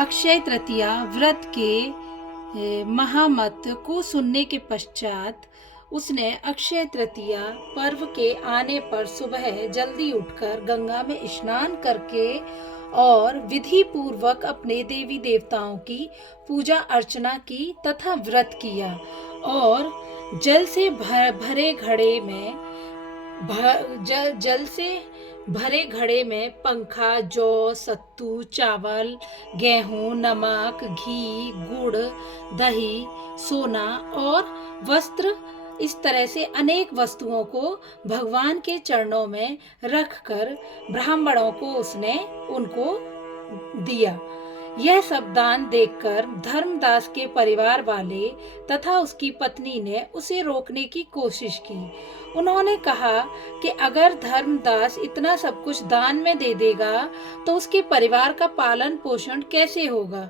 अक्षय तृतीया व्रत के महामत को सुनने के पश्चात उसने अक्षय तृतीया पर्व के आने पर सुबह जल्दी उठकर गंगा में स्नान करके और विधि पूर्वक अपने देवी देवताओं की पूजा अर्चना की तथा व्रत किया और जल से भरे घड़े में जल से भरे घड़े में पंखा, जौ, सत्तू, चावल, गेहूं, नमक, घी, गुड़, दही, सोना और वस्त्र, इस तरह से अनेक वस्तुओं को भगवान के चरणों में रखकर ब्राह्मणों को उसने उनको दिया। यह सब दान देखकर धर्मदास के परिवार वाले तथा उसकी पत्नी ने उसे रोकने की कोशिश की। उन्होंने कहा कि अगर धर्मदास इतना सब कुछ दान में दे देगा तो उसके परिवार का पालन पोषण कैसे होगा।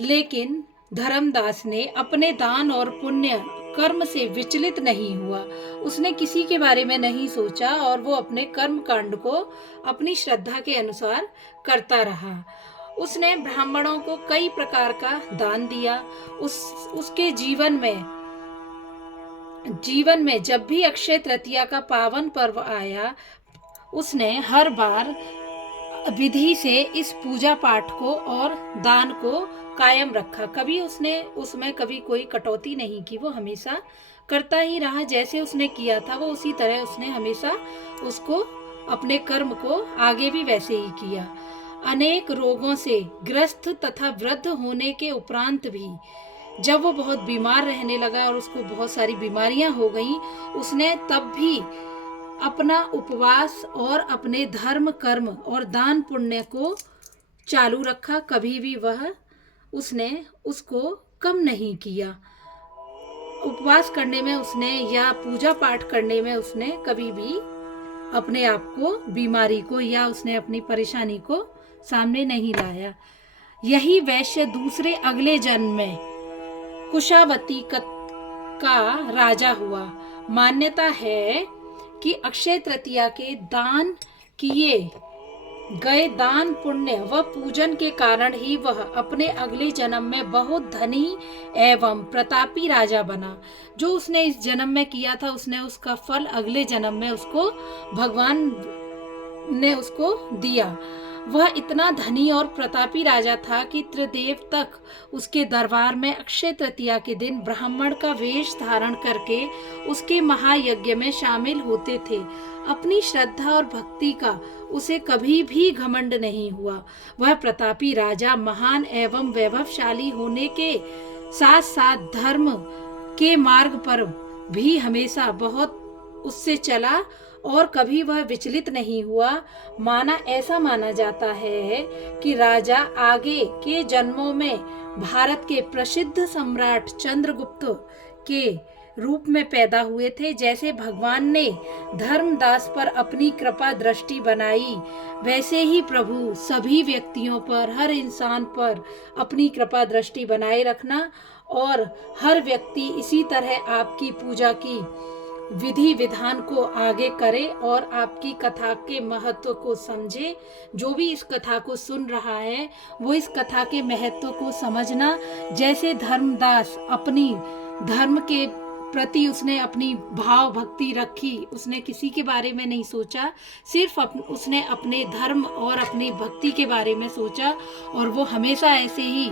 लेकिन धर्मदास ने अपने दान और पुण्य कर्म से विचलित नहीं हुआ। उसने किसी के बारे में नहीं सोचा और वो अपने कर्म कांड को अपनी श्रद्धा के अनुसार करता रहा। उसने ब्राह्मणों को कई प्रकार का दान दिया। उसके जीवन में जब भी अक्षय तृतीया का पावन पर्व आया, उसने हर बार विधि से इस पूजा पाठ को और दान को कायम रखा। कभी उसने उसमें कभी कोई कटौती नहीं की। वो हमेशा करता ही रहा। जैसे उसने किया था वो उसी तरह उसने हमेशा उसको अपने कर्म को आगे भी वैसे ही किया। अनेक रोगों से ग्रस्त तथा वृद्ध होने के उपरांत भी जब वो बहुत बीमार रहने लगा और उसको बहुत सारी बीमारियां हो गईं, उसने तब भी अपना उपवास और अपने धर्म कर्म और दान पुण्य को चालू रखा। कभी भी उसने उसको कम नहीं किया। उपवास करने में उसने या पूजा पाठ करने में उसने कभी भी अपने आप को, बीमारी को या उसने अपनी परेशानी को सामने नहीं लाया। यही वैश्य दूसरे अगले जन्म में कुशावती का राजा हुआ। मान्यता है कि अक्षय तृतीया के दान किए गए दान पुण्य व पूजन के कारण ही वह अपने अगले जन्म में बहुत धनी एवं प्रतापी राजा बना। जो उसने इस जन्म में किया था उसने उसका फल अगले जन्म में उसको भगवान ने उसको दिया। वह इतना धनी और प्रतापी राजा था कि त्रिदेव तक उसके दरबार में अक्षय तृतीया के दिन ब्राह्मण का वेश धारण करके उसके महायज्ञ में शामिल होते थे। अपनी श्रद्धा और भक्ति का उसे कभी भी घमंड नहीं हुआ। वह प्रतापी राजा महान एवं वैभवशाली होने के साथ साथ धर्म के मार्ग पर भी हमेशा बहुत उससे चला और कभी वह विचलित नहीं हुआ। ऐसा माना जाता है कि राजा आगे के जन्मों में भारत के प्रसिद्ध सम्राट चंद्रगुप्त के रूप में पैदा हुए थे। जैसे भगवान ने धर्मदास पर अपनी कृपा दृष्टि बनाई, वैसे ही प्रभु सभी व्यक्तियों पर, हर इंसान पर अपनी कृपा दृष्टि बनाए रखना और हर व्यक्ति इसी तरह आपकी पूजा की विधि विधान को आगे करे और आपकी कथा के महत्व को समझे। जो भी इस कथा को सुन रहा है वो इस कथा के महत्व को समझना। जैसे धर्मदास अपनी धर्म के प्रति उसने अपनी भाव भक्ति रखी, उसने किसी के बारे में नहीं सोचा, सिर्फ उसने अपने धर्म और अपनी भक्ति के बारे में सोचा और वो हमेशा ऐसे ही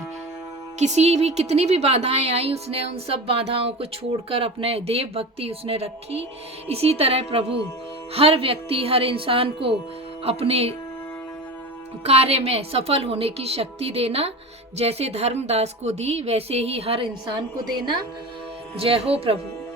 कितनी भी बाधाएं आई उसने उन सब बाधाओं को छोड़कर अपने देव भक्ति उसने रखी। इसी तरह प्रभु हर व्यक्ति, हर इंसान को अपने कार्य में सफल होने की शक्ति देना। जैसे धर्मदास को दी वैसे ही हर इंसान को देना। जय हो प्रभु।